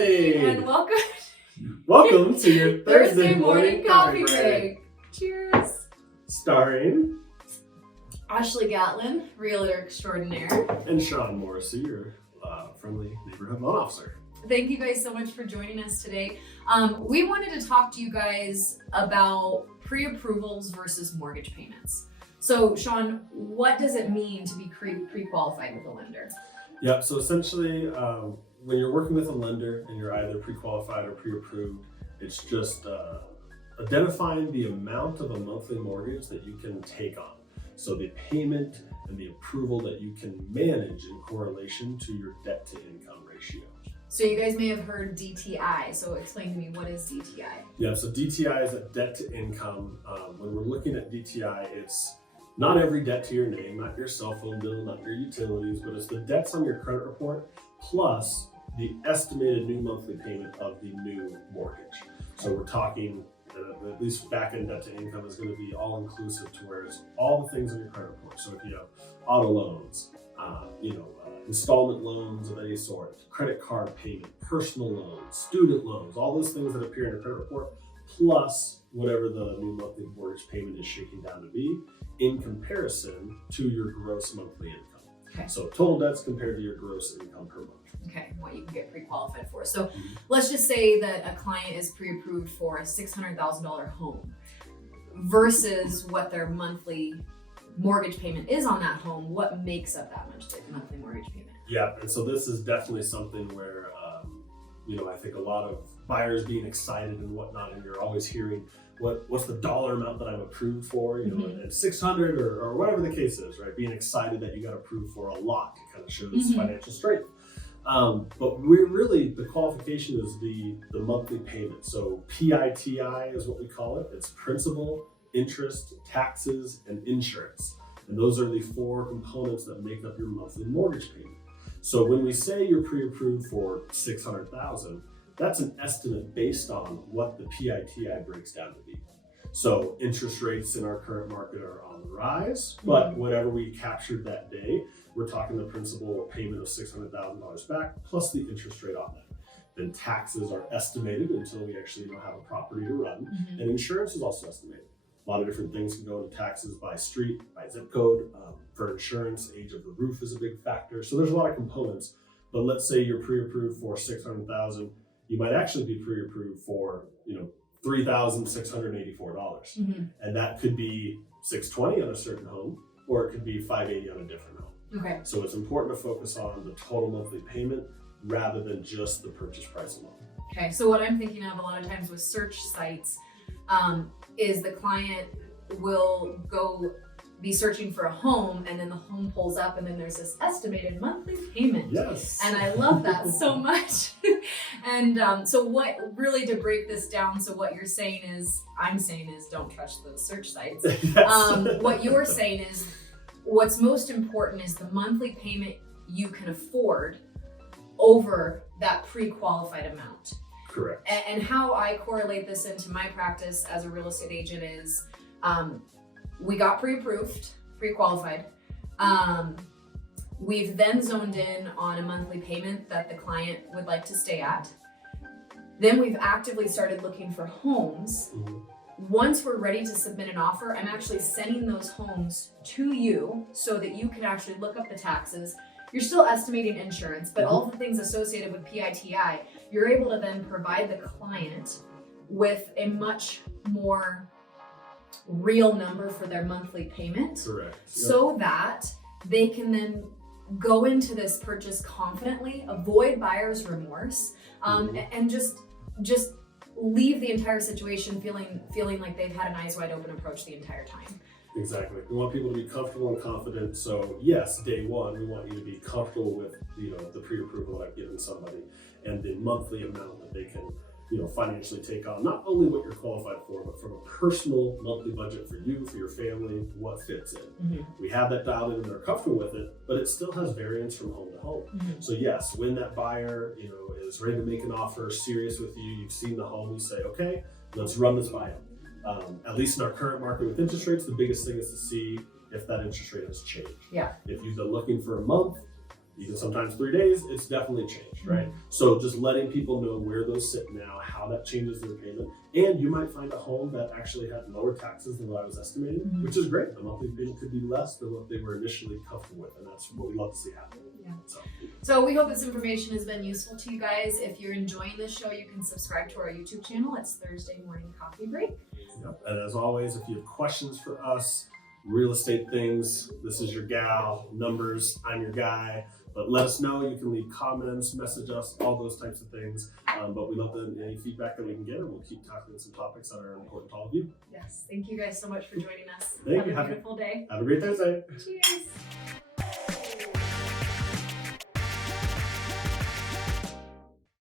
Hey! And welcome to your Thursday morning coffee break. Cheers. Starring Ashley Gatlin, realtor extraordinaire. and Sean Morrissey, your friendly neighborhood loan officer. Thank you guys so much for joining us today. We wanted to talk to you guys about pre-approvals versus mortgage payments. So Sean, what does it mean to be pre-qualified with a lender? Yeah, so essentially when you're working with a lender and you're either pre-qualified or pre-approved, it's just identifying the amount of a monthly mortgage that you can take on. So the payment and the approval that you can manage in correlation to your debt to income ratio. So you guys may have heard DTI. So explain to me, what is DTI? Yeah, so DTI is a debt to income. When we're looking at DTI, it's not every debt to your name, not your cell phone bill, not your utilities, but it's the debts on your credit report plus the estimated new monthly payment of the new mortgage. So we're talking, at least back-end debt to income is going to be all-inclusive to where it's all the things on your credit report. So if you have auto loans, installment loans of any sort, credit card payment, personal loans, student loans, all those things that appear in your credit report, plus whatever the new monthly mortgage payment is shaking down to be in comparison to your gross monthly income. Okay. So total debts compared to your gross income per month. Okay, what you can get pre-qualified for. So let's just say that a client is pre-approved for a $600,000 home versus what their monthly mortgage payment is on that home. What makes up that monthly mortgage payment? Yeah, and so this is definitely something where, I think a lot of buyers being excited and whatnot, and you're always hearing what's the dollar amount that I'm approved for, and 600 or whatever the case is, right? Being excited that you got approved for a lot to kind of show this financial strength. But the qualification is the monthly payment. So PITI is what we call it. It's principal, interest, taxes, and insurance. And those are the four components that make up your monthly mortgage payment. So when we say you're pre-approved for $600,000, that's an estimate based on what the PITI breaks down to be. So interest rates in our current market are on the rise, but whatever we captured that day, we're talking the principal payment of $600,000 back plus the interest rate on that. Then taxes are estimated until we actually have a property to run, and insurance is also estimated. A lot of different things can go into taxes by street, by zip code. For insurance, age of the roof is a big factor. So there's a lot of components. But let's say you're pre-approved for $600,000, you might actually be pre-approved for $3,684, and that could be $620 on a certain home, or it could be $580 on a different home. Okay. So it's important to focus on the total monthly payment rather than just the purchase price alone. Okay, so what I'm thinking of a lot of times with search sites is the client will be searching for a home, and then the home pulls up, and then there's this estimated monthly payment. Yes. And I love that so much. And so what really, to break this down, so what I'm saying is don't trust those search sites. Yes. What you're saying is what's most important is the monthly payment you can afford over that pre-qualified amount. Correct. And how I correlate this into my practice as a real estate agent is we got pre-approved, pre-qualified. We've then zoned in on a monthly payment that the client would like to stay at. Then we've actively started looking for homes. Once we're ready to submit an offer, I'm actually sending those homes to you so that you can actually look up the taxes. You're still estimating insurance, but all the things associated with PITI, you're able to then provide the client with a much more real number for their monthly payment. Correct. So that they can then go into this purchase confidently, avoid buyer's remorse, and just leave the entire situation feeling like they've had an eyes wide open approach the entire time. Exactly. We want people to be comfortable and confident. So yes, day one, we want you to be comfortable with the pre-approval that I've given somebody and the monthly amount that they can financially take on, not only what you're qualified for, but from a personal monthly budget for you, for your family, what fits in. We have that dialed in and they're comfortable with it, but it still has variance from home to home. So yes, when that buyer, is ready to make an offer, serious with you, you've seen the home, you say, okay, let's run this by them. At least in our current market with interest rates, the biggest thing is to see if that interest rate has changed. Yeah. If you've been looking for a month, even sometimes 3 days, it's definitely changed, right? So just letting people know where those sit now, how that changes their payment. And you might find a home that actually had lower taxes than what I was estimating, which is great. The monthly payment could be less than what they were initially comfortable with, and that's what we love to see happen. Yeah. So we hope this information has been useful to you guys. If you're enjoying this show, you can subscribe to our YouTube channel. It's Thursday Morning Coffee Break. Yep. And as always, if you have questions for us, real estate things, this is your gal, numbers, I'm your guy. But let us know. You can leave comments, message us, all those types of things. But we love any feedback that we can get, and we'll keep tackling some topics that are important to all of you. Yes. Thank you guys so much for joining us. Thank Have you. a beautiful day. Have a great Thursday. Cheers.